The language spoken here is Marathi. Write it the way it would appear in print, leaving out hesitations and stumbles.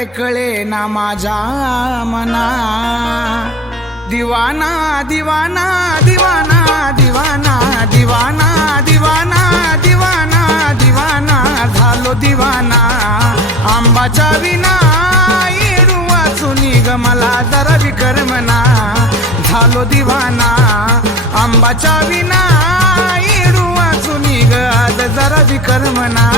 ते कळे ना माझ्या मना दिवाना दिवाना दिवाना दिवाना दिवाना दिवाना दिवाना दिवाना झालो दिवाना आंबाच्या विना येडू वाचुनी ग मला जरा विकर्मना झालो दिवाना आंबाच्या विना येडू वाचुनी ग आज जरा विकर्मना